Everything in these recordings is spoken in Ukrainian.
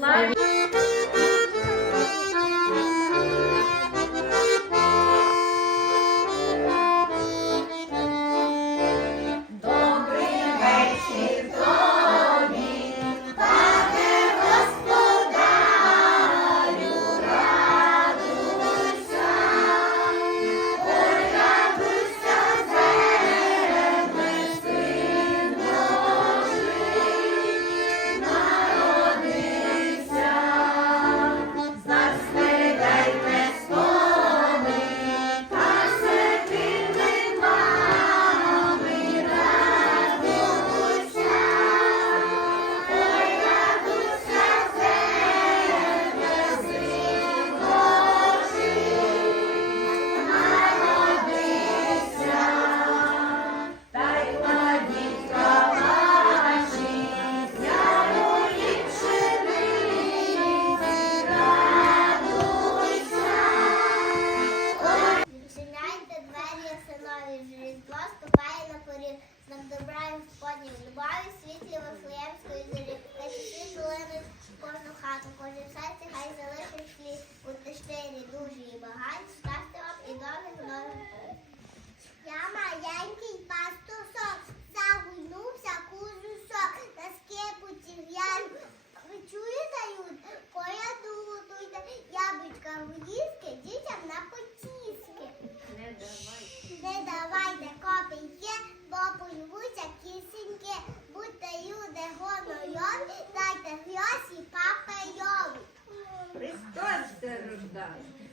Love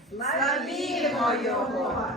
Славімо Його!